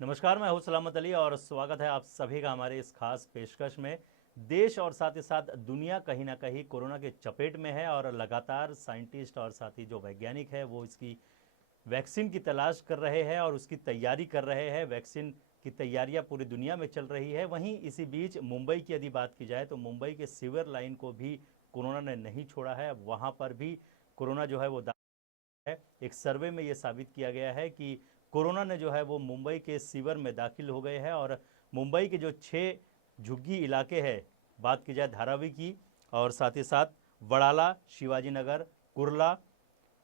नमस्कार, मैं हूं सलामत अली और स्वागत है आप सभी का हमारे इस खास पेशकश में। देश और साथ ही साथ दुनिया कहीं ना कहीं कोरोना के चपेट में है और लगातार साइंटिस्ट और साथ ही जो वैज्ञानिक है वो इसकी वैक्सीन की तलाश कर रहे हैं और उसकी तैयारी कर रहे हैं। वैक्सीन की तैयारियां पूरी दुनिया में चल रही है। वहीं इसी बीच मुंबई की यदि बात की जाए तो मुंबई के सीवर लाइन को भी कोरोना ने नहीं छोड़ा है। अब वहां पर भी कोरोना जो है वो है। एक सर्वे में ये साबित किया गया है कि कोरोना ने जो है वो मुंबई के सीवर में दाखिल हो गए हैं और मुंबई के जो 6 झुग्गी इलाके हैं, बात की जाए धारावी की और साथ ही साथ वड़ाला, शिवाजी नगर, कुर्ला,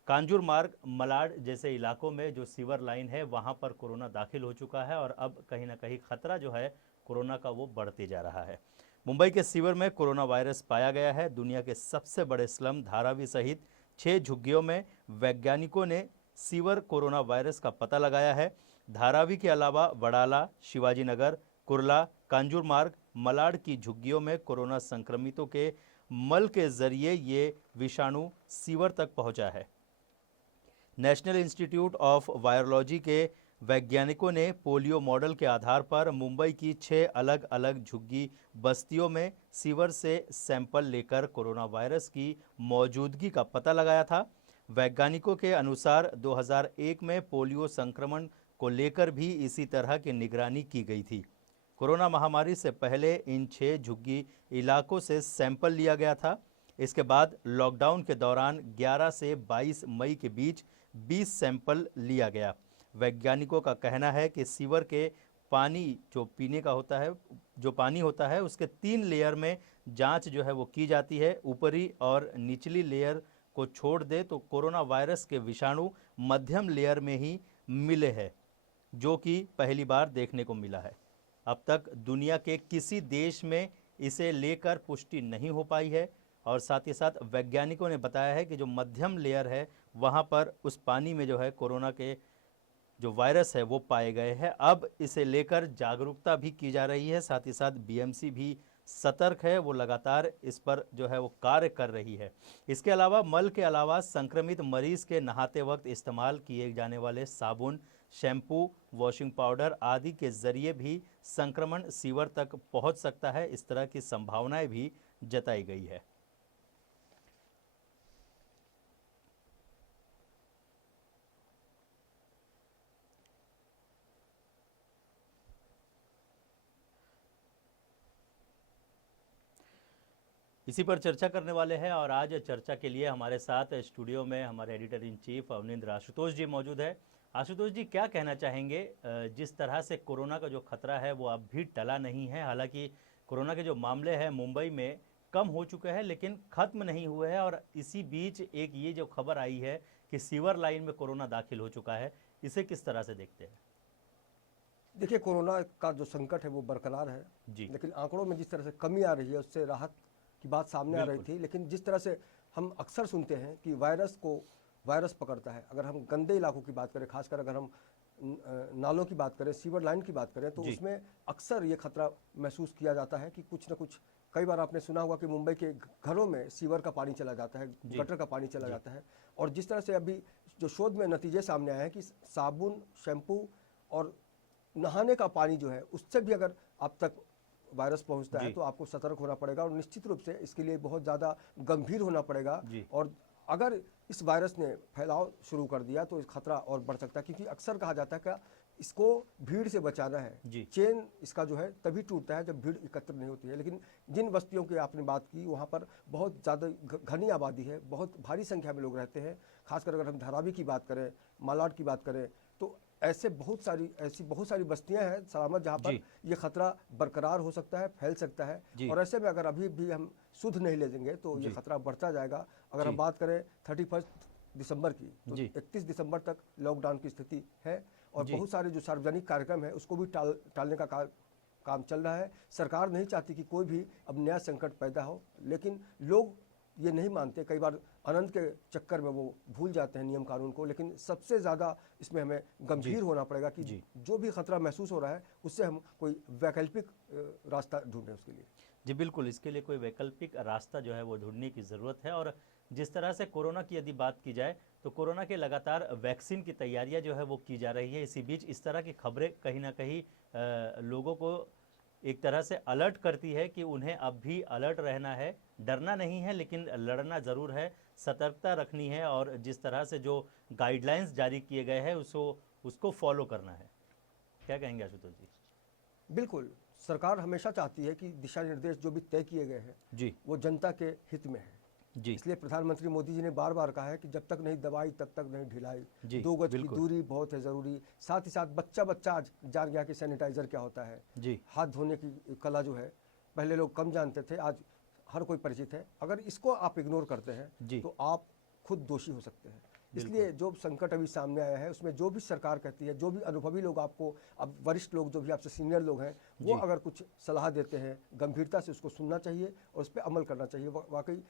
कांजूर मार्ग, मलाड जैसे इलाकों में जो सीवर लाइन है वहां पर कोरोना दाखिल हो चुका है और अब कहीं ना कहीं खतरा जो है कोरोना का वो बढ़ते जा रहा है। मुंबई के सीवर में कोरोना वायरस पाया गया है। दुनिया के सबसे बड़े स्लम धारावी सहित 6 झुग्गियों में वैज्ञानिकों ने सीवर कोरोना वायरस का पता लगाया है। धारावी के अलावा वड़ाला, शिवाजी नगर, कुर्ला, कांजूर मार्ग, मलाड की झुग्गियों में कोरोना संक्रमितों के मल के जरिए ये विषाणु सीवर तक पहुंचा है। नेशनल इंस्टीट्यूट ऑफ वायरोलॉजी के वैज्ञानिकों ने पोलियो मॉडल के आधार पर मुंबई की 6 अलग अलग झुग्गी बस्तियों में सीवर से सैंपल लेकर कोरोना वायरस की मौजूदगी का पता लगाया था। वैज्ञानिकों के अनुसार 2001 में पोलियो संक्रमण को लेकर भी इसी तरह की निगरानी की गई थी। कोरोना महामारी से पहले इन 6 झुग्गी इलाकों से सैंपल लिया गया था। इसके बाद लॉकडाउन के दौरान 11 से 22 मई के बीच 20 सैंपल लिया गया। वैज्ञानिकों का कहना है कि सीवर के पानी जो पीने का होता है, जो पानी होता है उसके 3 लेयर में जांच जो है वो की जाती है। ऊपरी और निचली लेयर को छोड़ दे तो कोरोना वायरस के विषाणु मध्यम लेयर में ही मिले हैं, जो कि पहली बार देखने को मिला है। अब तक दुनिया के किसी देश में इसे लेकर पुष्टि नहीं हो पाई है और साथ ही साथ वैज्ञानिकों ने बताया है कि जो मध्यम लेयर है वहाँ पर उस पानी में जो है कोरोना के जो वायरस है वो पाए गए हैं। अब इसे लेकर जागरूकता भी की जा रही है। साथ ही साथ बीएमसी भी सतर्क है, वो लगातार इस पर जो है वो कार्य कर रही है। इसके अलावा मल के अलावा संक्रमित मरीज के नहाते वक्त इस्तेमाल किए जाने वाले साबुन, शैम्पू, वॉशिंग पाउडर आदि के जरिए भी संक्रमण सीवर तक पहुंच सकता है। इस तरह की संभावनाएं भी जताई गई है। इसी पर चर्चा करने वाले हैं और आज चर्चा के लिए हमारे साथ स्टूडियो में हमारे editor in chief Avnindra Ashutosh ji मौजूद है। आशुतोष जी, क्या कहना चाहेंगे? जिस तरह से कोरोना का जो खतरा है वो अब भी टला नहीं है। हालांकि कोरोना के जो मामले हैं मुंबई में कम हो चुके हैं लेकिन खत्म नहीं हुए हैं और इसी बीच एक ये जो खबर आई है कि सीवर लाइन में कोरोना दाखिल हो चुका है, इसे किस तरह से देखते हैं? देखिए, कोरोना का जो संकट है वो बरकरार है। जी। लेकिन आंकड़ों में जिस तरह से कमी आ रही है उससे राहत की बात सामने आ रही बिल्कुल। थी। लेकिन जिस तरह से हम अक्सर सुनते हैं कि वायरस पकड़ता है, अगर हम गंदे इलाकों की बात करें, खासकर अगर हम नालों की बात करें, सीवर लाइन की बात करें, तो जी। उसमें अक्सर ये खतरा महसूस किया जाता है कि कुछ ना कुछ, कई बार आपने सुना होगा कि मुंबई के घरों में सीवर का पानी चला जाता है, जी। गटर का पानी चला जी। जाता है। और जिस तरह से अभी जो शोध में नतीजे सामने आए हैं कि साबुन, शैम्पू और नहाने का पानी जो है उससे भी अगर आप तक वायरस पहुंचता है जी। तो आपको सतर्क होना पड़ेगा और निश्चित रूप से इसके लिए बहुत ज़्यादा गंभीर होना पड़ेगा। जी। और अगर इस वायरस ने फैलाव शुरू कर दिया तो खतरा और बढ़ सकता है, क्योंकि अक्सर कहा जाता है कि इसको भीड़ से बचाना है। जी। चेन इसका जो है तभी टूटता है जब भीड़ एकत्र नहीं होती है। लेकिन जिन बस्तियों की आपने बात की वहाँ पर बहुत ज़्यादा घनी आबादी है, बहुत भारी संख्या में लोग रहते हैं। खासकर अगर हम धारावी की बात करें, मालाड की बात करें, तो ऐसी बहुत सारी बस्तियां हैं सलामत जहां पर जी। ये खतरा बरकरार हो सकता है, फैल सकता है। जी। और ऐसे में अगर अभी भी हम सुध नहीं ले लेंगे तो ये जी। खतरा बढ़ता जाएगा। अगर हम जी। बात करें 31 दिसंबर की, तो जी। 31 दिसंबर तक लॉकडाउन की स्थिति है और जी। बहुत सारे जो सार्वजनिक कार्यक्रम है उसको भी टालने का काम चल रहा है। सरकार नहीं चाहती कि कोई भी अब नया संकट पैदा हो, लेकिन लोग ये नहीं मानते। कई बार आनंद के चक्कर में वो भूल जाते हैं नियम कानून को। लेकिन सबसे ज़्यादा इसमें हमें जी। गंभीर होना पड़ेगा कि जी। जो भी खतरा महसूस हो रहा है उससे हम कोई वैकल्पिक रास्ता ढूंढें उसके लिए। जी बिल्कुल, इसके लिए कोई वैकल्पिक रास्ता जो है वो ढूंढने की ज़रूरत है और जिस तरह से कोरोना की यदि बात की जाए तो कोरोना के लगातार वैक्सीन की तैयारियां जो है वो की जा रही है। इसी बीच इस तरह की खबरें कहीं ना कहीं लोगों को एक तरह से अलर्ट करती है कि उन्हें अब भी अलर्ट रहना है, डरना नहीं है लेकिन लड़ना ज़रूर है, सतर्कता रखनी है और जिस तरह से जो गाइडलाइंस जारी किए गए हैं उसको फॉलो करना है। क्या कहेंगे आशुतोष जी? बिल्कुल, सरकार हमेशा चाहती है कि दिशा निर्देश जो भी तय किए गए हैं जी वो जनता के हित में है। जी इसलिए प्रधानमंत्री मोदी जी ने बार बार कहा है कि जब तक नहीं दवाई तब तक नहीं ढिलाई, जी 2 गज की बिल्कुल। दूरी बहुत है ज़रूरी। साथ ही साथ बच्चा बच्चा आज जान गया कि सैनिटाइज़र क्या होता है। जी हाथ धोने की कला जो है पहले लोग कम जानते थे, आज हर कोई परिचित है। अगर इसको आप इग्नोर करते हैं जी तो आप खुद दोषी हो सकते हैं। इसलिए जो संकट अभी सामने आया है उसमें जो भी सरकार कहती है, जो भी अनुभवी लोग आपको, अब वरिष्ठ लोग जो भी आपसे सीनियर लोग हैं वो जी। अगर कुछ सलाह देते हैं गंभीरता से उसको सुनना चाहिए और उस पर अमल करना चाहिए। वाकई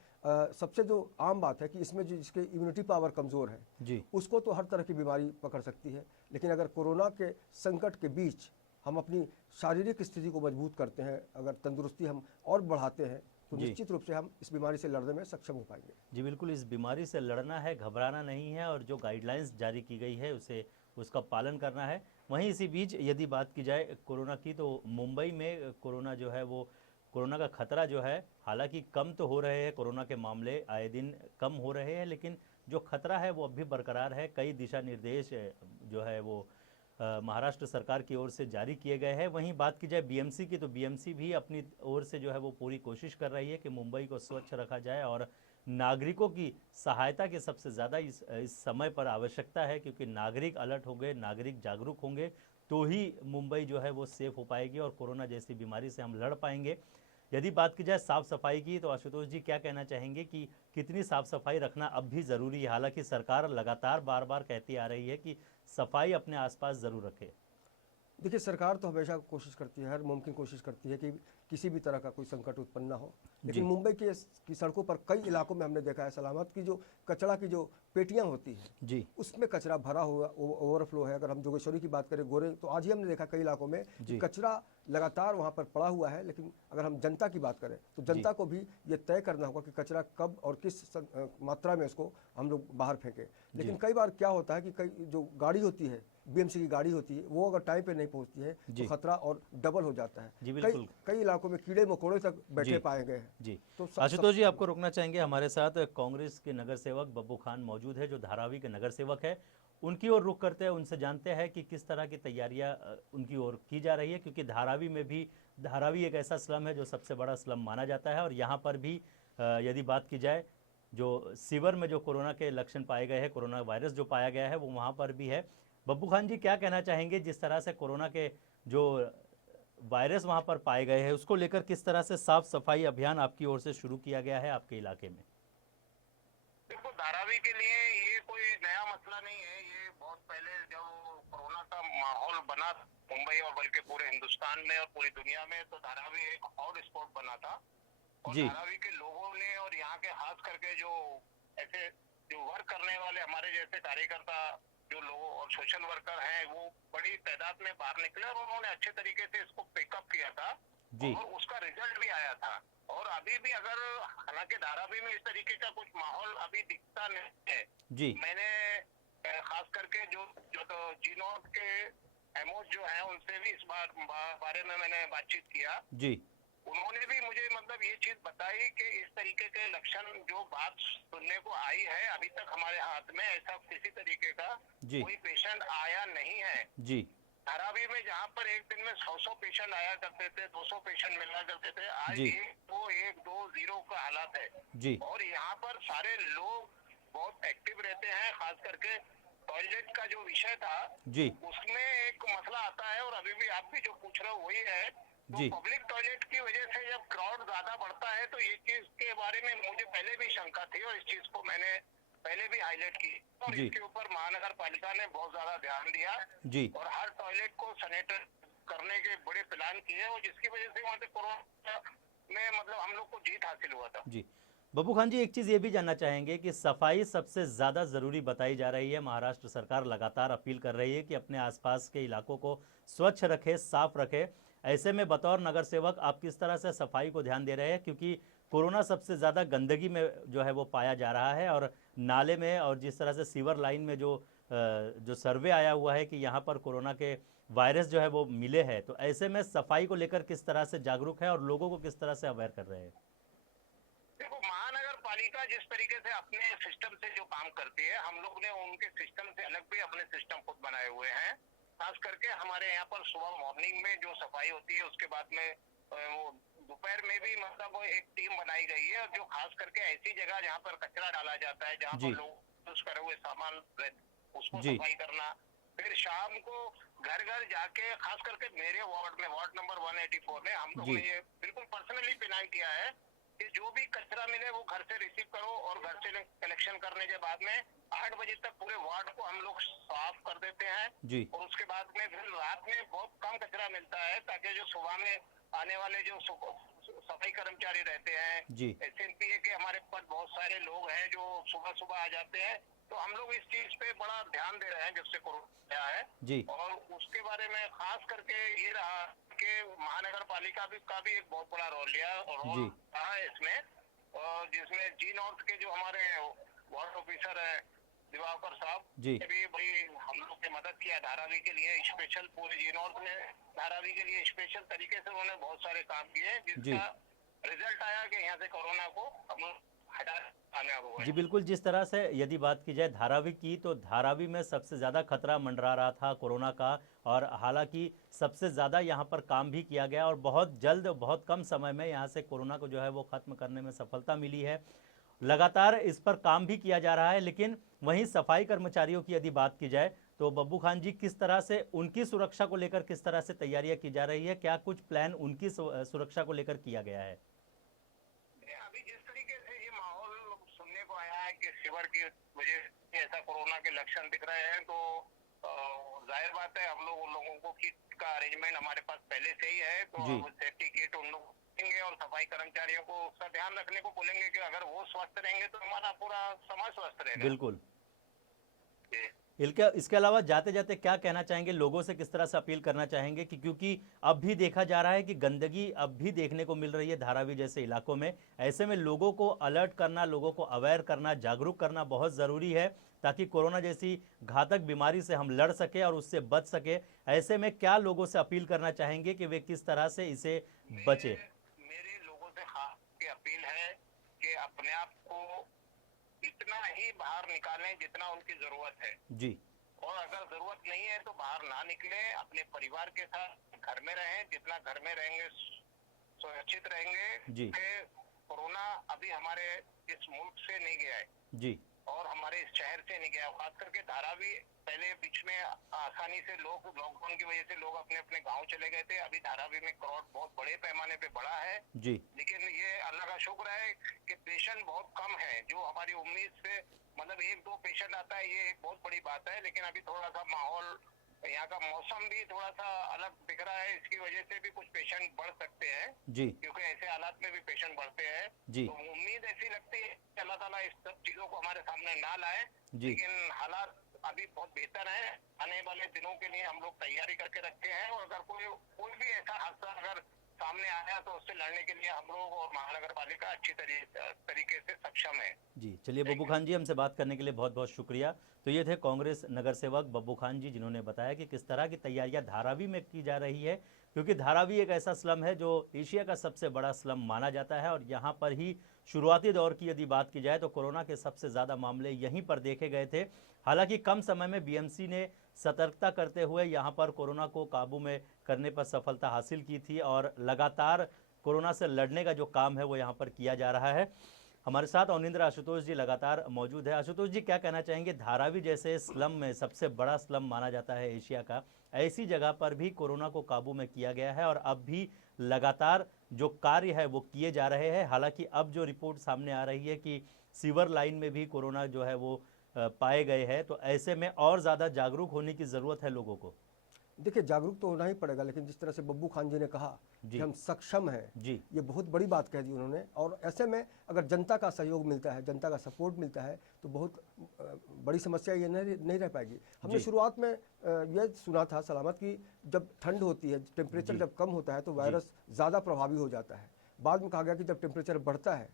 सबसे जो आम बात है कि इसमें जो जिसके इम्यूनिटी पावर कमज़ोर है जी उसको तो हर तरह की बीमारी पकड़ सकती है, लेकिन अगर कोरोना के संकट के बीच हम अपनी शारीरिक स्थिति को मजबूत करते हैं, अगर तंदुरुस्ती हम और बढ़ाते हैं तो जी। निश्चित रूप से हम इस बीमारी से लड़ने में सक्षम हो पाएंगे। जी बिल्कुल, इस बीमारी से लड़ना है, घबराना नहीं है और जो गाइडलाइंस जारी की गई है उसका पालन करना है। वहीं इसी बीच यदि बात की जाए कोरोना की तो मुंबई में कोरोना जो है वो कोरोना का खतरा जो है हालांकि कम तो हो रहे हैं, कोरोना के मामले आए दिन कम हो रहे हैं लेकिन जो खतरा है वो अब भी बरकरार है। कई दिशा निर्देश जो है वो महाराष्ट्र सरकार की ओर से जारी किए गए हैं। वहीं बात की जाए बीएमसी की तो बीएमसी भी अपनी ओर से जो है वो पूरी कोशिश कर रही है कि मुंबई को स्वच्छ रखा जाए और नागरिकों की सहायता की सबसे ज़्यादा इस समय पर आवश्यकता है क्योंकि नागरिक अलर्ट होंगे, नागरिक जागरूक होंगे तो ही मुंबई जो है वो सेफ हो पाएगी और कोरोना जैसी बीमारी से हम लड़ पाएंगे। यदि बात की जाए साफ़ सफाई की तो आशुतोष जी क्या कहना चाहेंगे कि कितनी साफ़ सफाई रखना अब भी ज़रूरी है? हालांकि सरकार लगातार बार बार कहती आ रही है कि सफाई अपने आसपास ज़रूर रखे। देखिए, सरकार तो हमेशा कोशिश करती है, हर मुमकिन कोशिश करती है कि किसी भी तरह का कोई संकट उत्पन्न ना हो, लेकिन जी मुंबई की सड़कों पर कई इलाकों में हमने देखा है सलामत की जो कचरा की जो पेटियां होती हैं जी उसमें कचरा भरा हुआ ओवरफ्लो है। अगर हम जोगेश्वरी की बात करें, गोरे, तो आज ही हमने देखा कई इलाकों में कि जी कचरा लगातार वहाँ पर पड़ा हुआ है। लेकिन अगर हम जनता की बात करें तो जी जनता को भी ये तय करना होगा कि कचरा कब और किस मात्रा में उसको हम लोग बाहर फेंकें। लेकिन जी कई बार क्या होता है कि कई जो गाड़ी होती है, बीएमसी की गाड़ी होती है, वो अगर टाइम पे नहीं पहुंचती है तो जी खतरा और डबल हो जाता है। जी कई बिल्कुल। कई इलाकों में कीड़े मकोड़े तक बैठे जी पाए गए हैं। जी तो आशुतोष जी आपको रोकना चाहेंगे, हमारे साथ कांग्रेस के नगर सेवक बब्बू खान मौजूद है जो धारावी के नगर सेवक है। उनकी ओर रुख करते हैं, उनसे जानते हैं कि किस तरह की तैयारियां उनकी ओर की जा रही है क्योंकि धारावी में भी, धारावी एक ऐसा स्लम है जो सबसे बड़ा स्लम माना जाता है और यहाँ पर भी यदि बात की जाए जो सीवर में जो कोरोना के लक्षण पाए गए हैं, कोरोना वायरस जो पाया गया है वो वहाँ पर भी है। बब्बू खान जी क्या कहना चाहेंगे जिस तरह से कोरोना के जो वायरस वहाँ पर पाए गए हैं उसको लेकर किस तरह से साफ सफाई अभियान आपकी ओर से शुरू किया गया है आपके इलाके में? देखो, धारावी के लिए ये कोई नया मसला नहीं है। ये बहुत पहले जब कोरोना का माहौल बना मुंबई और बल्कि पूरे हिंदुस्तान में और पूरी दुनिया में, तो धारावी एक हॉट स्पॉट बना था और जी धारावी के लोगों ने और यहाँ के खास करके जो ऐसे जो वर्क करने वाले हमारे जैसे कार्यकर्ता जो लोग और सोशल वर्कर हैं वो बड़ी तादाद में बाहर निकले और उन्होंने अच्छे तरीके से इसको पिकअप किया था जी और उसका रिजल्ट भी आया था। और अभी भी अगर हालांकि धारावी में इस तरीके का कुछ माहौल अभी दिखता नहीं है। जी मैंने खास करके जो जो तो जी0 के एमओज जो है उनसे भी इस बारे में मैंने बातचीत किया। जी उन्होंने भी मुझे मतलब ये चीज बताई कि इस तरीके के लक्षण जो बात सुनने को आई है, अभी तक हमारे हाथ में ऐसा किसी तरीके का जी कोई पेशेंट आया नहीं है। जी धारावी में जहाँ पर एक दिन में 100 पेशेंट आया करते थे, 200 पेशेंट मिला करते थे, आज जी 1-2-1-2-0 का हालात है। जी और यहाँ पर सारे लोग बहुत एक्टिव रहते हैं। खास करके टॉयलेट का जो विषय था जी उसमें एक मसला आता है और अभी भी आप भी जो पूछ रहे हो वही है। तो जी पब्लिक टॉयलेट की वजह से जब क्राउड ज्यादा बढ़ता है तो ये चीज के बारे में मुझे पहले भी शंका थी और इस चीज को मैंने पहले भी हाईलाइट की और जी इसके ऊपर महानगर पालिका ने बहुत ज्यादा ध्यान दिया जी और हर टॉयलेट को सैनिटाइज करने के बड़े प्लान किए और जिसकी वजह से वहाँ से कोरोना में मतलब हम लोग को जीत हासिल हुआ था। जी बब्बू खान जी एक चीज़ ये भी जानना चाहेंगे कि सफाई सबसे ज़्यादा ज़रूरी बताई जा रही है। महाराष्ट्र सरकार लगातार अपील कर रही है कि अपने आसपास के इलाकों को स्वच्छ रखे, साफ रखे। ऐसे में बतौर नगर सेवक आप किस तरह से सफाई को ध्यान दे रहे हैं क्योंकि कोरोना सबसे ज़्यादा गंदगी में जो है वो पाया जा रहा है, और नाले में और जिस तरह से सीवर लाइन में जो सर्वे आया हुआ है कि यहाँ पर कोरोना के वायरस जो है वो मिले हैं, तो ऐसे में सफाई को लेकर किस तरह से जागरूक है और लोगों को किस तरह से अवेयर कर रहे हैं? देखो, महानगर पालिका जिस तरीके से अपने सिस्टम से जो काम करती है, हम लोग ने उनके सिस्टम से अलग भी अपने सिस्टम खुद बनाए हुए हैं। खास करके हमारे यहाँ पर सुबह मॉर्निंग में जो सफाई होती है, उसके बाद में वो दोपहर में भी मतलब वो एक टीम बनाई गई है, जो खास करके ऐसी जगह जहाँ पर कचरा डाला जाता है, जहाँ जी। पर लोग यूज करे हुए सामान उसको जी। सफाई करना। फिर शाम को घर घर जाके, खास करके मेरे वार्ड में, वार्ड नंबर 184 में हम लोग जी। ने ये बिल्कुल पर्सनली प्लान किया है कि जो भी कचरा मिले वो घर से रिसीव करो, और घर से कलेक्शन करने के बाद में 8 बजे तक पूरे वार्ड को हम लोग साफ कर देते हैं। जी। और उसके बाद में फिर रात में बहुत कम कचरा मिलता है, ताकि जो सुबह में आने वाले जो सफाई कर्मचारी रहते हैं, जी। SNPA के हमारे पास बहुत सारे लोग हैं जो सुबह सुबह आ जाते हैं, तो हम लोग इस चीज पे बड़ा ध्यान दे रहे हैं जब से कोरोना आया है। जी। और उसके बारे में खास करके ये रहा कि महानगर पालिका का भी एक बहुत बड़ा रोल लिया और जी। रोल रहा है इसमें, और जिसमें जी नॉर्थ के जो हमारे वार्ड ऑफिसर है दिवाकर साहब, जी। ने भी बड़ी हम लोग की मदद किया धारावी के लिए। स्पेशल पूरे जी नॉर्थ में धारावी के लिए स्पेशल तरीके से उन्होंने बहुत सारे काम किए, जिसका रिजल्ट आया कि यहाँ से कोरोना को हम हटा कामयाब हुए। जी बिल्कुल, जिस तरह से यदि बात की जाए धारावी की, तो धारावी में सबसे ज़्यादा खतरा मंडरा रहा था कोरोना का, और हालांकि सबसे ज़्यादा यहाँ पर काम भी किया गया और बहुत जल्द, बहुत कम समय में यहाँ से कोरोना को जो है वो ख़त्म करने में सफलता मिली है। लगातार इस पर काम भी किया जा रहा है, लेकिन वहीं सफाई कर्मचारियों की यदि बात की जाए तो बब्बू खान जी, किस तरह से उनकी सुरक्षा को लेकर किस तरह से तैयारियां की जा रही है? क्या कुछ प्लान उनकी सुरक्षा को लेकर किया गया है? अभी जिस तरीके से ये माहौल सुनने को आया है कि सीवर की वजह से ऐसा कोरोना के लक्षण दिख रहे हैं, तो जाहिर बात है हम लोग उन लोगों को किट का अरेंजमेंट हमारे पास पहले से ही है, तो सेफ्टी किट उन लोग देंगे और सफाई कर्मचारियों को उसका ध्यान रखने को बोलेंगे कि अगर वो स्वस्थ रहेंगे तो हमारा पूरा समाज स्वस्थ रहेगा। बिल्कुल। इसके अलावा जाते जाते क्या कहना चाहेंगे लोगों से, किस तरह से अपील करना चाहेंगे कि क्योंकि अब भी देखा जा रहा है कि गंदगी अब भी देखने को मिल रही है धारावी जैसे इलाकों में, ऐसे में लोगों को अलर्ट करना, लोगों को अवेयर करना, जागरूक करना बहुत ज़रूरी है, ताकि कोरोना जैसी घातक बीमारी से हम लड़ सके और उससे बच सके। ऐसे में क्या लोगों से अपील करना चाहेंगे कि वे किस तरह से इसे बचे? मेरे लोगों से खास की अपील है कि अपने आप को इतना ही बाहर निकालें जितना उनकी जरूरत है। जी। और अगर जरूरत नहीं है तो बाहर ना निकले, अपने परिवार के साथ घर में रहें, जितना घर में रहेंगे सुरक्षित रहेंगे। जी। कोरोना अभी हमारे इस मुल्क से नहीं गया है। जी। और हमारे इस शहर से नहीं गया। खास करके धारावी पहले बीच में आसानी से लोग, लॉकडाउन की वजह से लोग अपने अपने गांव चले गए थे। अभी धारावी में क्राउड बहुत बड़े पैमाने पे बढ़ा है। जी। लेकिन ये अल्लाह का शुक्र है कि पेशेंट बहुत कम है, जो हमारी उम्मीद से, मतलब 1-2 पेशेंट आता है, ये एक बहुत बड़ी बात है। लेकिन अभी थोड़ा सा माहौल, यहाँ का मौसम भी थोड़ा सा अलग दिख रहा है, इसकी वजह से भी कुछ पेशेंट बढ़ सकते हैं। जी। क्योंकि ऐसे हालात में भी पेशेंट बढ़ते हैं। जी। तो उम्मीद ऐसी लगती है कि अल्लाह ताला इस सब चीजों को हमारे सामने ना लाए। जी। लेकिन हालात अभी बहुत बेहतर है। आने वाले दिनों के लिए हम लोग तैयारी करके रखे हैं, और अगर कोई भी ऐसा हादसा अगर सामने आया तो उससे लड़ने के लिए हम लोग और महानगर पालिका अच्छी तरीके से सक्षम है। जी, चलिए बब्बू खान जी, हमसे बात करने के लिए बहुत बहुत शुक्रिया। तो ये थे कांग्रेस नगर सेवक बब्बू खान जी, जिन्होंने बताया कि किस तरह की तैयारियां धारावी में की जा रही है, क्योंकि धारावी एक ऐसा स्लम है जो एशिया का सबसे बड़ा स्लम माना जाता है, और यहाँ पर ही शुरुआती दौर की यदि बात की जाए तो कोरोना के सबसे ज़्यादा मामले यहीं पर देखे गए थे। हालांकि कम समय में बीएमसी ने सतर्कता करते हुए यहाँ पर कोरोना को काबू में करने पर सफलता हासिल की थी, और लगातार कोरोना से लड़ने का जो काम है वो यहाँ पर किया जा रहा है। हमारे साथ अवनिंद्र आशुतोष जी लगातार मौजूद है। आशुतोष जी, क्या कहना चाहेंगे? धारावी जैसे स्लम में, सबसे बड़ा स्लम माना जाता है एशिया का, ऐसी जगह पर भी कोरोना को काबू में किया गया है, और अब भी लगातार जो कार्य है वो किए जा रहे हैं। हालांकि अब जो रिपोर्ट सामने आ रही है कि सीवर लाइन में भी कोरोना जो है वो पाए गए हैं, तो ऐसे में और ज़्यादा जागरूक होने की ज़रूरत है लोगों को। देखिए, जागरूक तो होना ही पड़ेगा, लेकिन जिस तरह से बब्बू खान जी ने कहा कि हम सक्षम हैं, जी, ये बहुत बड़ी बात कह दी उन्होंने। और ऐसे में अगर जनता का सहयोग मिलता है, जनता का सपोर्ट मिलता है, तो बहुत बड़ी समस्या ये नहीं रह पाएगी। हमने शुरुआत में ये सुना था सलामत कि जब ठंड होती है, टेम्परेचर जब कम होता है तो वायरस ज़्यादा प्रभावी हो जाता है। बाद में कहा गया कि जब टेम्परेचर बढ़ता है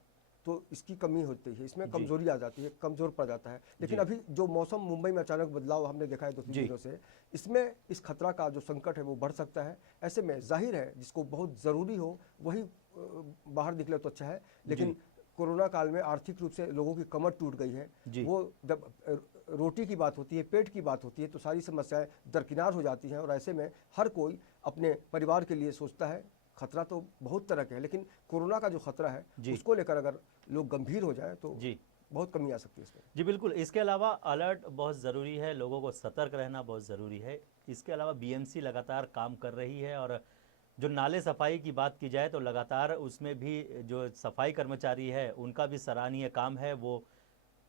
तो इसकी कमी होती है, इसमें जी। कमजोरी आ जाती है, कमजोर पड़ जाता है। लेकिन जी। अभी जो मौसम मुंबई में अचानक बदलाव हमने देखा है 2-3 जी। दिनों से, इसमें इस खतरा का जो संकट है वो बढ़ सकता है। ऐसे में जाहिर है जिसको बहुत ज़रूरी हो वही बाहर निकले तो अच्छा है, लेकिन कोरोना काल में आर्थिक रूप से लोगों की कमर टूट गई है। जी। वो जब रोटी की बात होती है, पेट की बात होती है, तो सारी समस्याएं दरकिनार हो जाती हैं। और ऐसे में हर कोई अपने परिवार के लिए सोचता है। खतरा तो बहुत तरह के है, लेकिन कोरोना का जो खतरा है जी। उसको लेकर अगर लोग गंभीर हो जाए तो जी। बहुत कमी आ सकती है इसमें। जी बिल्कुल, इसके अलावा अलर्ट बहुत ज़रूरी है, लोगों को सतर्क रहना बहुत ज़रूरी है। इसके अलावा बीएमसी लगातार काम कर रही है और जो नाले सफाई की बात की जाए तो लगातार उसमें भी जो सफाई कर्मचारी है उनका भी सराहनीय काम है। वो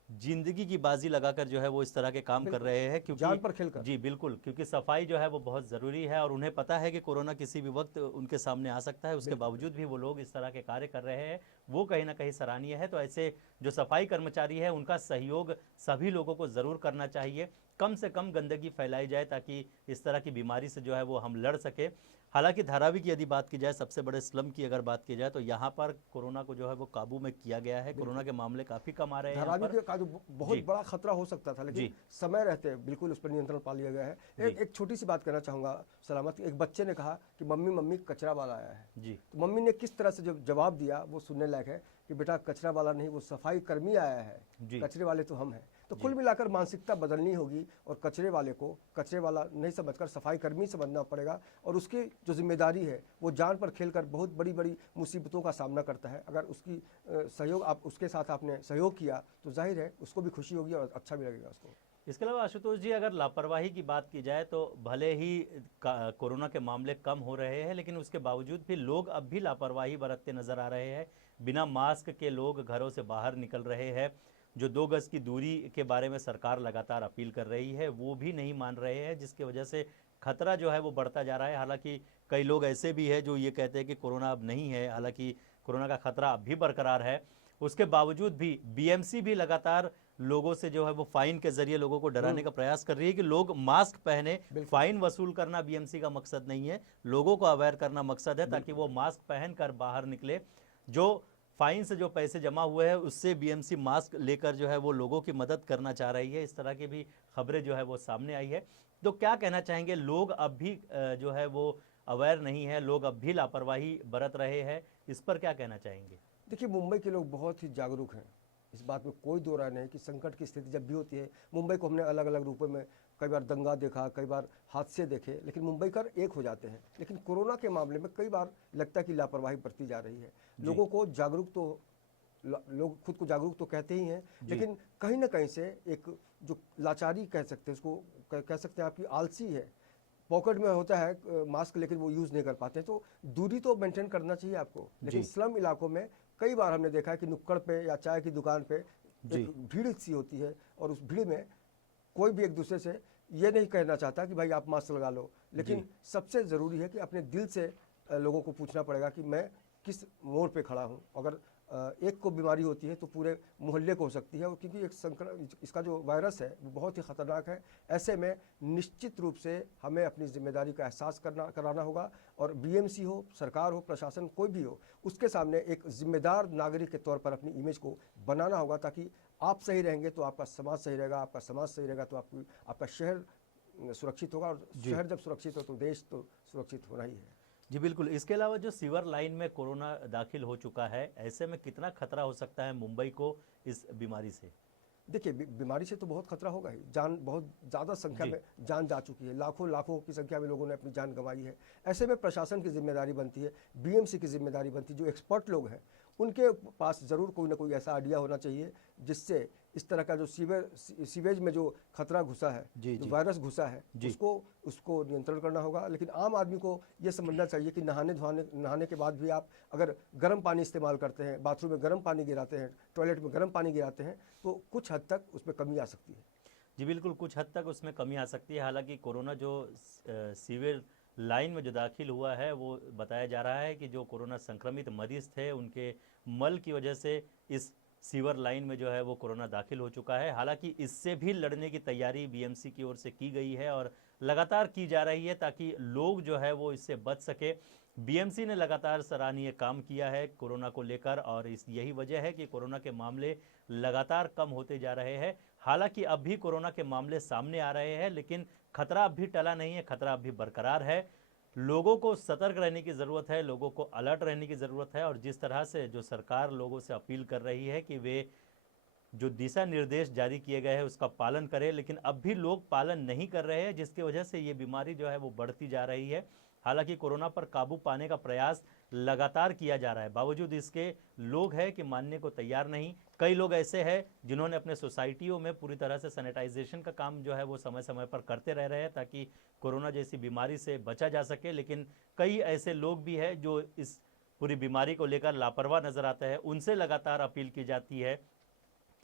जिंदगी की बाजी लगाकर जो है वो इस तरह के काम कर बिल्कुल, रहे हैं, क्योंकि जान पर खेलकर। जी बिल्कुल, क्योंकि सफाई जो है वो बहुत ज़रूरी है और उन्हें पता है कि कोरोना किसी भी वक्त उनके सामने आ सकता है। उसके बिल्कुल। बावजूद भी वो लोग इस तरह के कार्य कर रहे हैं, वो कहीं ना कहीं सराहनीय है। तो ऐसे जो सफाई कर्मचारी है उनका सहयोग सभी लोगों को ज़रूर करना चाहिए। कम से कम गंदगी फैलाई जाए ताकि इस तरह की बीमारी से जो है वो हम लड़ सके। हालांकि धारावी की यदि बात की जाए, सबसे बड़े स्लम की अगर बात की जाए, तो यहाँ पर कोरोना को जो है वो काबू में किया गया है। कोरोना के मामले काफ़ी कम आ रहे हैं यहाँ धारावी पर। का जो बहुत जी। बड़ा खतरा हो सकता था, लेकिन जी। समय रहते बिल्कुल उस पर नियंत्रण पा लिया गया है। एक छोटी सी बात कहना चाहूँगा सलामत। एक बच्चे ने कहा कि मम्मी मम्मी कचरा वाला आया है। जी। तो मम्मी ने किस तरह से जब जवाब दिया वो सुनने लायक है कि बेटा कचरा वाला नहीं, वो सफाई कर्मी आया है, जी। कचरे वाले तो हम हैं। तो कुल मिलाकर मानसिकता बदलनी होगी और कचरे वाले को कचरे वाला नहीं समझकर सफाई कर्मी समझना पड़ेगा। और उसकी जो जिम्मेदारी है वो जान पर खेलकर बहुत बड़ी बड़ी मुसीबतों का सामना करता है। अगर उसकी सहयोग आप उसके साथ आपने सहयोग किया तो जाहिर है उसको भी खुशी होगी और अच्छा भी लगेगा उसको। इसके अलावा आशुतोष जी, अगर लापरवाही की बात की जाए तो भले ही कोरोना के मामले कम हो रहे हैं, लेकिन उसके बावजूद भी लोग अब भी लापरवाही बरतते नजर आ रहे हैं। बिना मास्क के लोग घरों से बाहर निकल रहे हैं। जो 2 गज की दूरी के बारे में सरकार लगातार अपील कर रही है वो भी नहीं मान रहे हैं, जिसकी वजह से खतरा जो है वो बढ़ता जा रहा है। हालांकि कई लोग ऐसे भी हैं जो ये कहते हैं कि कोरोना अब नहीं है, हालांकि कोरोना का खतरा अब भी बरकरार है। उसके बावजूद भी बीएमसी भी लगातार लोगों से जो है वो फाइन के जरिए लोगों को डराने का प्रयास कर रही है कि लोग मास्क पहने। फाइन वसूल करना बीएमसी का मकसद नहीं है, लोगों को अवेयर करना मकसद है, ताकि वो मास्क पहनकर बाहर निकले। जो फाइन से जो पैसे जमा हुए हैं उससे बीएमसी मास्क लेकर जो है वो लोगों की मदद करना चाह रही है। इस तरह की भी खबरें जो है वो सामने आई है। तो क्या कहना चाहेंगे, लोग अब भी जो है वो अवेयर नहीं है, लोग अब भी लापरवाही बरत रहे हैं, इस पर क्या कहना चाहेंगे? देखिए, मुंबई के लोग बहुत ही जागरूक हैं, इस बात में कोई दो राय नहीं कि संकट की स्थिति जब भी होती है, मुंबई को हमने अलग अलग रूपों में कई बार दंगा देखा, कई बार हादसे देखे, लेकिन मुंबईकर एक हो जाते हैं। लेकिन कोरोना के मामले में कई बार लगता है कि लापरवाही बरती जा रही है। लोगों को जागरूक तो लोग खुद को जागरूक तो कहते ही हैं, लेकिन कहीं ना कहीं से एक जो लाचारी कह सकते हैं, उसको कह सकते हैं आपकी आलसी है। पॉकेट में होता है मास्क, लेकिन वो यूज़ नहीं कर पाते हैं। तो दूरी तो मेंटेन करना चाहिए आपको, लेकिन स्लम इलाकों में कई बार हमने देखा है कि नुक्कड़ पे या चाय की दुकान पे एक भीड़ सी होती है और उस भीड़ में कोई भी एक दूसरे से ये नहीं कहना चाहता कि भाई आप मास्क लगा लो, लेकिन सबसे ज़रूरी है कि अपने दिल से लोगों को पूछना पड़ेगा कि मैं किस मोड़ पे खड़ा हूँ। अगर एक को बीमारी होती है तो पूरे मोहल्ले को हो सकती है, और क्योंकि एक संक्रमण इसका जो वायरस है वो बहुत ही ख़तरनाक है। ऐसे में निश्चित रूप से हमें अपनी जिम्मेदारी का एहसास कराना होगा, और बीएमसी हो, सरकार हो, प्रशासन कोई भी हो, उसके सामने एक जिम्मेदार नागरिक के तौर पर अपनी इमेज को बनाना होगा, ताकि आप सही रहेंगे तो आपका समाज सही रहेगा, आपका समाज सही रहेगा तो आपका शहर सुरक्षित होगा, और शहर जब सुरक्षित हो तो देश तो सुरक्षित होना ही है। जी बिल्कुल। इसके अलावा जो सीवर लाइन में कोरोना दाखिल हो चुका है, ऐसे में कितना खतरा हो सकता है मुंबई को इस बीमारी से? देखिए, बीमारी से तो बहुत खतरा होगा ही। जान बहुत ज़्यादा संख्या में जान जा चुकी है, लाखों लाखों की संख्या में लोगों ने अपनी जान गंवाई है। ऐसे में प्रशासन की जिम्मेदारी बनती है, बीएमसी की जिम्मेदारी बनती है, जो एक्सपर्ट लोग हैं उनके पास ज़रूर कोई ना कोई ऐसा आइडिया होना चाहिए जिससे इस तरह का जो सीवेज में जो खतरा घुसा है, जो वायरस घुसा है, उसको नियंत्रण करना होगा। लेकिन आम आदमी को ये समझना चाहिए कि नहाने के बाद भी आप अगर गर्म पानी इस्तेमाल करते हैं, बाथरूम में गर्म पानी गिराते हैं, टॉयलेट में गर्म पानी गिराते हैं, तो कुछ हद तक उसमें कमी आ सकती है। जी बिल्कुल, कुछ हद तक उसमें कमी आ सकती है। हालांकि कोरोना जो सीवर लाइन में जो दाखिल हुआ है वो बताया जा रहा है कि जो कोरोना संक्रमित मरीज थे उनके मल की वजह से इस सीवर लाइन में जो है वो कोरोना दाखिल हो चुका है। हालांकि इससे भी लड़ने की तैयारी बीएमसी की ओर से की गई है और लगातार की जा रही है ताकि लोग जो है वो इससे बच सके। बीएमसी ने लगातार सराहनीय काम किया है कोरोना को लेकर, और इस यही वजह है कि कोरोना के मामले लगातार कम होते जा रहे हैं। हालांकि अब भी कोरोना के मामले सामने आ रहे हैं, लेकिन खतरा अब भी टला नहीं है, खतरा अब भी बरकरार है। लोगों को सतर्क रहने की ज़रूरत है, लोगों को अलर्ट रहने की ज़रूरत है, और जिस तरह से जो सरकार लोगों से अपील कर रही है कि वे जो दिशा निर्देश जारी किए गए हैं उसका पालन करें, लेकिन अब भी लोग पालन नहीं कर रहे हैं, जिसकी वजह से ये बीमारी जो है वो बढ़ती जा रही है। हालांकि कोरोना पर काबू पाने का प्रयास लगातार किया जा रहा है, बावजूद इसके लोग हैं कि मानने को तैयार नहीं। कई लोग ऐसे हैं जिन्होंने अपने सोसाइटियों में पूरी तरह से सैनिटाइजेशन का काम जो है वो समय समय पर करते रह रहे हैं ताकि कोरोना जैसी बीमारी से बचा जा सके, लेकिन कई ऐसे लोग भी हैं जो इस पूरी बीमारी को लेकर लापरवाह नजर आते हैं। उनसे लगातार अपील की जाती है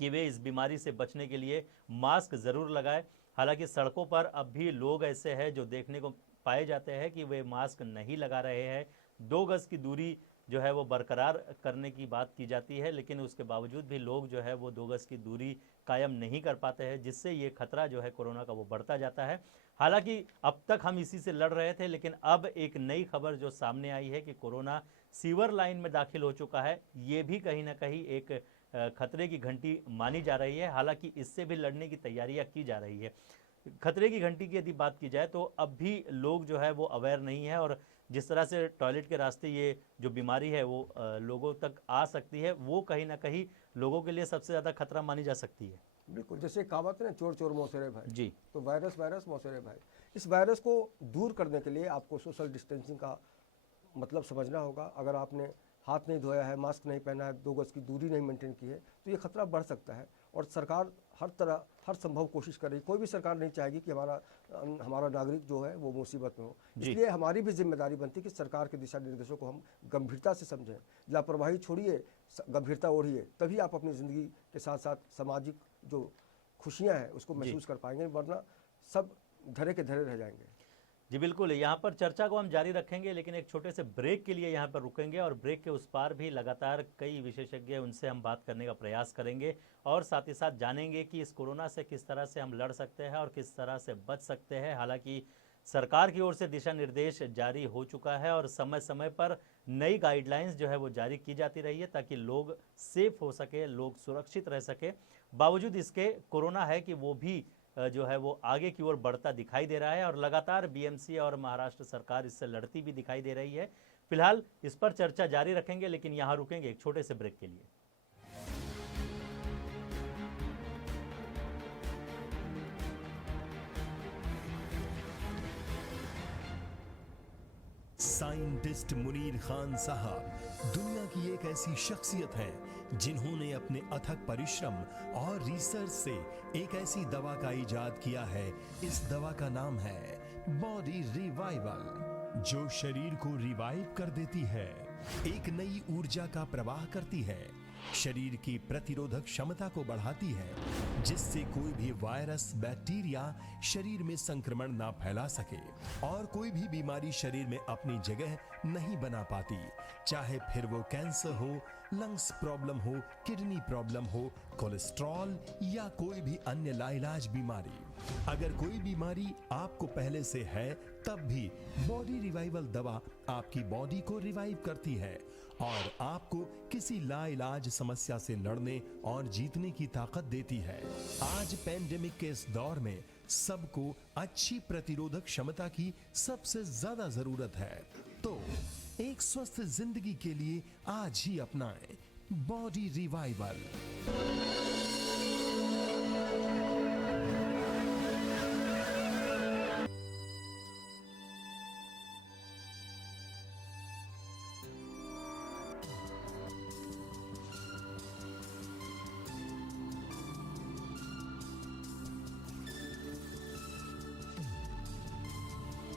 कि वे इस बीमारी से बचने के लिए मास्क ज़रूर लगाएं। हालांकि सड़कों पर अब भी लोग ऐसे हैं जो देखने को पाए जाते हैं कि वे मास्क नहीं लगा रहे हैं। 2 गज की दूरी जो है वो बरकरार करने की बात की जाती है, लेकिन उसके बावजूद भी लोग जो है वो 2 गज की दूरी कायम नहीं कर पाते हैं, जिससे ये खतरा जो है कोरोना का वो बढ़ता जाता है। हालांकि अब तक हम इसी से लड़ रहे थे, लेकिन अब एक नई खबर जो सामने आई है कि कोरोना सीवर लाइन में दाखिल हो चुका है। ये भी कहीं ना कहीं एक खतरे की घंटी मानी जा रही है। हालांकि इससे भी लड़ने की तैयारियां की जा रही है। खतरे की घंटी की यदि बात की जाए तो अब भी लोग जो है वो अवेयर नहीं है, और जिस तरह से टॉयलेट के रास्ते ये जो बीमारी है वो लोगों तक आ सकती है, वो कहीं ना कहीं लोगों के लिए सबसे ज़्यादा खतरा मानी जा सकती है। बिल्कुल, जैसे कहावत है ना, चोर चोर मौसेरे भाई जी। तो वायरस वायरस मौसेरे भाई। इस वायरस को दूर करने के लिए आपको सोशल डिस्टेंसिंग का मतलब समझना होगा। अगर आपने हाथ नहीं धोया है, मास्क नहीं पहना है, 2 गज की दूरी नहीं मेंटेन की है, तो ये खतरा बढ़ सकता है। और सरकार हर संभव कोशिश कर रही है। कोई भी सरकार नहीं चाहेगी कि हमारा नागरिक जो है वो मुसीबत में हो। इसलिए हमारी भी जिम्मेदारी बनती है कि सरकार के दिशा निर्देशों को हम गंभीरता से समझें। लापरवाही छोड़िए, गंभीरता ओढ़िए, तभी आप अपनी ज़िंदगी के साथ साथ सामाजिक जो खुशियाँ हैं उसको महसूस कर पाएंगे, वरना सब धरे के धरे रह जाएंगे। जी बिल्कुल, यहाँ पर चर्चा को हम जारी रखेंगे, लेकिन एक छोटे से ब्रेक के लिए यहाँ पर रुकेंगे, और ब्रेक के उस पार भी लगातार कई विशेषज्ञ उनसे हम बात करने का प्रयास करेंगे, और साथ ही साथ जानेंगे कि इस कोरोना से किस तरह से हम लड़ सकते हैं और किस तरह से बच सकते हैं। हालांकि सरकार की ओर से दिशा निर्देश जारी हो चुका है, और समय समय पर नई गाइडलाइंस जो है वो जारी की जाती रही है ताकि लोग सेफ हो सके, लोग सुरक्षित रह सके। बावजूद इसके कोरोना है कि वो भी जो है वो आगे की ओर बढ़ता दिखाई दे रहा है, और लगातार बीएमसी और महाराष्ट्र सरकार इससे लड़ती भी दिखाई दे रही है। फिलहाल इस पर चर्चा जारी रखेंगे, लेकिन यहाँ रुकेंगे एक छोटे से ब्रेक के लिए। साइंटिस्ट मुनीर खान साहब दुनिया की एक ऐसी शख्सियत है जिन्होंने अपने अथक परिश्रम और रिसर्च से एक ऐसी दवा का इजाद किया है। इस दवा का नाम है बॉडी रिवाइवल, जो शरीर को रिवाइव कर देती है, एक नई ऊर्जा का प्रवाह करती है, शरीर की प्रतिरोधक क्षमता को बढ़ाती है, जिससे कोई भी वायरस बैक्टीरिया शरीर में संक्रमण ना फैला सके और कोई भी बीमारी शरीर में अपनी जगह नहीं बना पाती। चाहे फिर वो कैंसर हो, लंग्स प्रॉब्लम हो, किडनी प्रॉब्लम हो, कोलेस्ट्रॉल या कोई भी अन्य लाइलाज बीमारी। अगर कोई बीमारी आपको पहले से है तब भी बॉडी रिवाइवल दवा आपकी बॉडी को रिवाइव करती है और आपको किसी लाइलाज समस्या से लड़ने और जीतने की ताकत देती है। आज पेंडेमिक के इस दौर में सबको अच्छी प्रतिरोधक क्षमता की सबसे ज्यादा जरूरत है, तो एक स्वस्थ जिंदगी के लिए आज ही अपनाएं बॉडी रिवाइवल।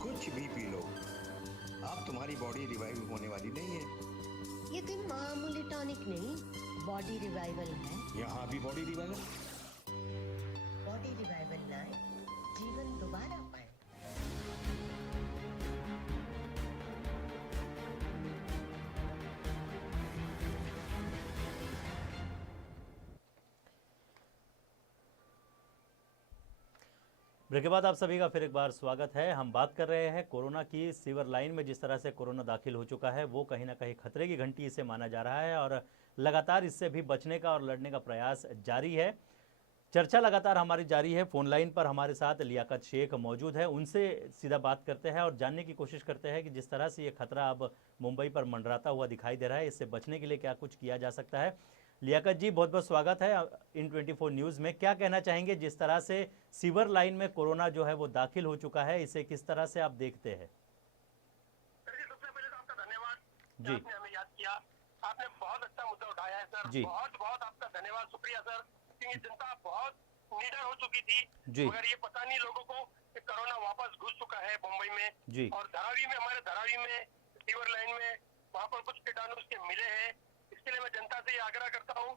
कुछ भी पी लो, अब तुम्हारी बॉडी रिवाइव होने वाली नहीं है। ये कोई मामूली टॉनिक नहीं, बॉडी रिवाइवल है। यहाँ भी बॉडी रिवाइवल। बॉडी रिवाइवल लाए, जीवन दोबारा पाए। ब्रेक के बाद आप सभी का फिर एक बार स्वागत है। हम बात कर रहे हैं कोरोना की। सीवर लाइन में जिस तरह से कोरोना दाखिल हो चुका है वो कहीं ना कहीं खतरे की घंटी इसे माना जा रहा है और लगातार इससे भी बचने का और लड़ने का प्रयास जारी है। चर्चा लगातार हमारी जारी है। फोन लाइन पर हमारे साथ लियाकत शेख मौजूद है, उनसे सीधा बात करते हैं और जानने की कोशिश करते हैं कि जिस तरह से ये खतरा अब मुंबई पर मंडराता हुआ दिखाई दे रहा है, इससे बचने के लिए क्या कुछ किया जा सकता है। लियाकत जी, बहुत बहुत स्वागत है इन 24 न्यूज़ में। क्या कहना चाहेंगे जिस तरह से सीवर लाइन में कोरोना जो है वो दाखिल हो चुका है, इसे किस तरह से आप देखते हैं? सबसे पहले तो आपका धन्यवाद जी। आपने हमें याद किया। आपने बहुत अच्छा मुद्दा उठाया है सर। जी। बहुत बहुत आपका धन्यवाद, शुक्रिया सर। क्योंकि जनता बहुत निडर हो चुकी थी, जी। मगर ये पता नहीं लोगों को कि कोरोना वापस घुस चुका है मुंबई में। जी। और धारावी में, हमारे धारावी में सीवर लाइन में वहाँ पर कुछ कीटाणु उसके मिले हैं। इसके लिए मैं जनता से ये आग्रह करता हूँ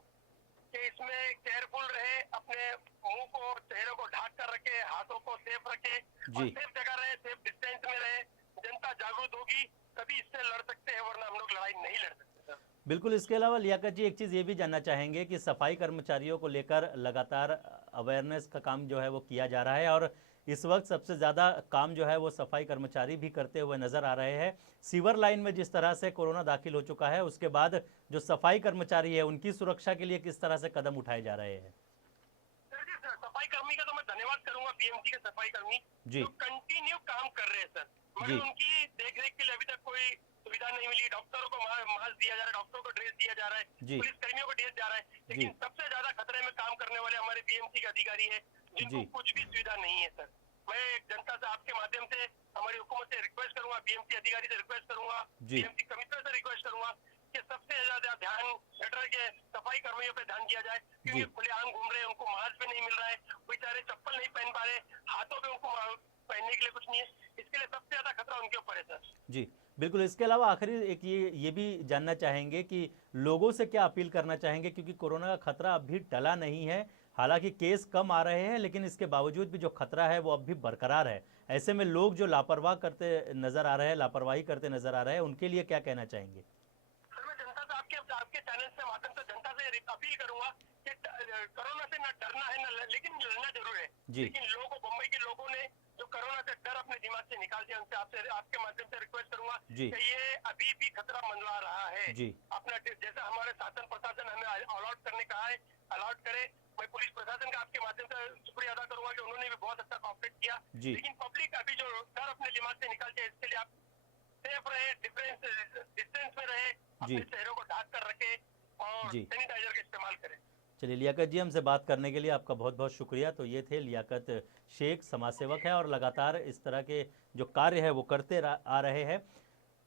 कि इसमें केयरफुल रहे, अपने मुंह को, चेहरे को ढक कर रखे, हाथों को सेफ रखे और जी। सेफ जगह रहे, सेफ डिस्टेंस में रहे। जनता जागरूक होगी तभी इससे लड़ सकते हैं, वरना हम लोग लड़ाई नहीं लड़ सकते सर। बिल्कुल। इसके अलावा लियाकत जी, एक चीज़ ये भी जानना चाहेंगे कि सफाई कर्मचारियों को लेकर लगातार अवेयरनेस का काम जो है वो किया जा रहा है और इस वक्त सबसे ज़्यादा काम जो है वो सफाई कर्मचारी भी करते हुए नज़र आ रहे हैं। सीवर लाइन में जिस तरह से कोरोना दाखिल हो चुका है उसके बाद जो सफाई कर्मचारी है उनकी सुरक्षा के लिए किस तरह से कदम उठाए जा रहे हैं? सर, सफाई कर्मी का तो मैं धन्यवाद करूंगा, बीएमसी के सफाई कर्मी जी। जो कंटिन्यू काम कर रहे हैं सर। जी। मगर उनकी देखरेख के लिए अभी तक कोई सुविधा नहीं मिली। डॉक्टरों को मास्क दिया जा रहा है, डॉक्टरों को ड्रेस दिया जा रहा है, जी। पुलिस कर्मियों को ड्रेस जा रहा है, लेकिन सबसे ज्यादा खतरे में काम करने वाले हमारे बीएमसी के अधिकारी है जिनको जी। कुछ भी सुविधा नहीं है सर। मैं जनता से, आपके माध्यम से, हमारी हुकूमत से रिक्वेस्ट करूंगा, बीएमसी अधिकारी से रिक्वेस्ट करूंगा, जी। बीएमसी कमिश्नर से रिक्वेस्ट करूंगा कि सबसे ज्यादा ध्यान गटर के सफाई कर्मियों पे ध्यान दिया जाए, क्योंकि जी। खुलेआम घूम रहे हैं, उनको मास्क भी नहीं मिल रहा है, बेचारे चप्पल नहीं पहन पा रहे, हाथों पे उनको पहनने के लिए कुछ नहीं है। इसके लिए सबसे ज्यादा खतरा उनके ऊपर है सर। जी बिल्कुल। इसके अलावा आखिरी एक ये भी जानना चाहेंगे कि लोगों से क्या अपील करना चाहेंगे, क्योंकि कोरोना का खतरा अब भी टला नहीं है। हालांकि केस कम आ रहे हैं लेकिन इसके बावजूद भी जो खतरा है वो अब भी बरकरार है। ऐसे में लोग जो लापरवाही करते नजर आ रहे हैं उनके लिए क्या कहना चाहेंगे? सर, मैं जनता से, आपके चैनल से माध्यम से जनता से अपील करूंगा कि कोरोना से न डरना है, लेकिन लड़ना जरूर है। जी। लेकिन लोगों को, मुंबई के लोगों ने जो कोरोना से डर अपने दिमाग से निकाल दिया, उनसे आपके माध्यम से रिक्वेस्ट करूंगा जी। कि ये अभी भी खतरा मंडरा रहा है। जी। अपना जैसा हमारे शासन प्रशासन हमें अलर्ट करने कहा है, अलर्ट करे। मैं पुलिस प्रशासन का आपके माध्यम से शुक्रिया अदा करूंगा कि उन्होंने भी बहुत अच्छा कॉपरेट किया। जी। लेकिन पब्लिक अभी जो डर अपने दिमाग से निकालते हैं, इसके लिए आप सेफ रहे, डिस्टेंस में रहे, अपने चेहरों को ढक कर रखे और जी। सैनिटाइजर का इस्तेमाल करें। चलिए लियाकत जी, हमसे बात करने के लिए आपका बहुत बहुत शुक्रिया। तो ये थे लियाकत शेख, समाज सेवक है और लगातार इस तरह के जो कार्य है वो करते आ रहे हैं।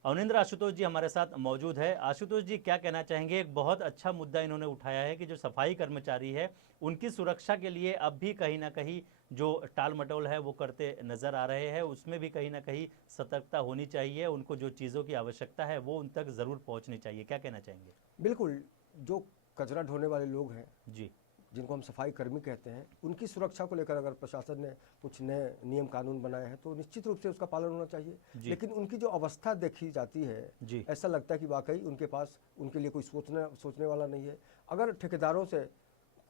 अवनिंद्र आशुतोष जी हमारे साथ मौजूद है। आशुतोष जी, क्या कहना चाहेंगे? एक बहुत अच्छा मुद्दा इन्होंने उठाया है कि जो सफाई कर्मचारी है उनकी सुरक्षा के लिए अब भी कहीं ना कहीं जो टाल मटोल है वो करते नज़र आ रहे हैं, उसमें भी कहीं ना कहीं सतर्कता होनी चाहिए। उनको जो चीज़ों की आवश्यकता है वो उन तक ज़रूर पहुँचनी चाहिए। क्या कहना चाहेंगे? बिल्कुल। जो कचरा ढोने वाले लोग हैं, जी, जिनको हम सफाई कर्मी कहते हैं, उनकी सुरक्षा को लेकर अगर प्रशासन ने कुछ नए नियम कानून बनाए हैं तो निश्चित रूप से उसका पालन होना चाहिए। लेकिन उनकी जो अवस्था देखी जाती है, जी। ऐसा लगता है कि वाकई उनके पास उनके लिए कोई सोचने वाला नहीं है। अगर ठेकेदारों से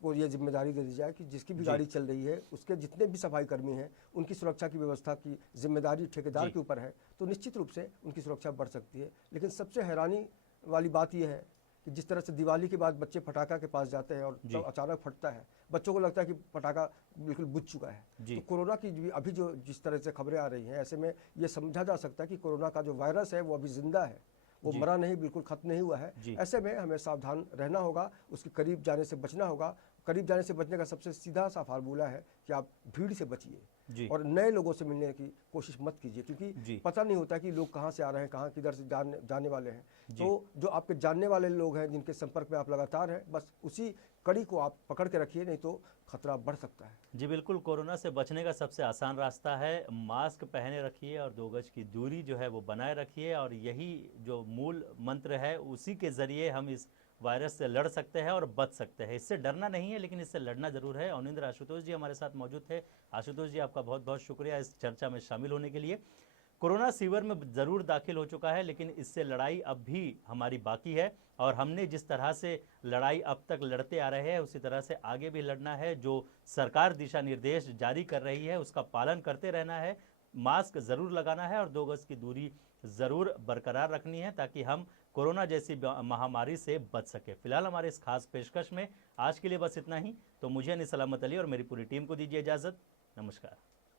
को ये जिम्मेदारी दे दी जाए कि जिसकी भी गाड़ी चल रही है उसके जितने भी सफाई कर्मी हैं उनकी सुरक्षा की व्यवस्था की जिम्मेदारी ठेकेदार के ऊपर है, तो निश्चित रूप से उनकी सुरक्षा बढ़ सकती है। लेकिन सबसे हैरानी वाली बात यह है कि जिस तरह से दिवाली के बाद बच्चे पटाखा के पास जाते हैं और तब अचानक फटता है, बच्चों को लगता है कि पटाखा बिल्कुल बुझ चुका है। तो कोरोना की अभी जो जिस तरह से खबरें आ रही हैं, ऐसे में ये समझा जा सकता है कि कोरोना का जो वायरस है वो अभी जिंदा है, वो मरा नहीं, बिल्कुल खत्म नहीं हुआ है। ऐसे में हमें सावधान रहना होगा, उसके करीब जाने से बचना होगा। करीब जाने से बचने का सबसे सीधा सा फार्मूला है कि आप भीड़ से बचिए और नए लोगों से मिलने की कोशिश मत कीजिए, क्योंकि पता नहीं होता कि लोग कहाँ से आ रहे हैं, कहाँ किधर से जाने वाले हैं। तो जो आपके जानने वाले लोग हैं, जिनके संपर्क में आप लगातार हैं, बस उसी कड़ी को आप पकड़ के रखिए, नहीं तो खतरा बढ़ सकता है। जी बिल्कुल। कोरोना से बचने का सबसे आसान रास्ता है मास्क पहने रखिए और 2 गज की दूरी जो है वो बनाए रखिए, और यही जो मूल मंत्र है उसी के ज़रिए हम इस वायरस से लड़ सकते हैं और बच सकते हैं। इससे डरना नहीं है लेकिन इससे लड़ना ज़रूर है। अवनिंद्र आशुतोष जी हमारे साथ मौजूद थे। आशुतोष जी, आपका बहुत बहुत शुक्रिया इस चर्चा में शामिल होने के लिए। कोरोना सीवर में ज़रूर दाखिल हो चुका है, लेकिन इससे लड़ाई अब भी हमारी बाकी है और हमने जिस तरह से लड़ाई अब तक लड़ते आ रहे हैं उसी तरह से आगे भी लड़ना है। जो सरकार दिशा निर्देश जारी कर रही है उसका पालन करते रहना है, मास्क ज़रूर लगाना है और 2 गज की दूरी ज़रूर बरकरार रखनी है ताकि हम कोरोना जैसी महामारी से बच सके। फिलहाल हमारे इस खास पेशकश में आज के लिए बस इतना ही। तो मुझे यानी सलामत अली और मेरी पूरी टीम को दीजिए इजाज़त। नमस्कार।